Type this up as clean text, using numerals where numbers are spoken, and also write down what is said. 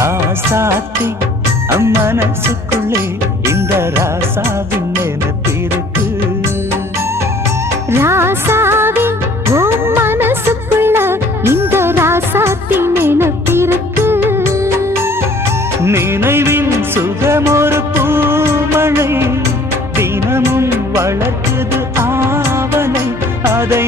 ராசாத்தி மனசுக்குள்ளே இந்த ராசாவின் நினைப்பிருக்கு. ராசாவே உன் மனசுக்குள்ள இந்த ராசாத்தின் நினைப்பிருக்கு. நினைவின் சுகமொரு பூமழை தினமும் வளர்க்குது ஆவலை அதை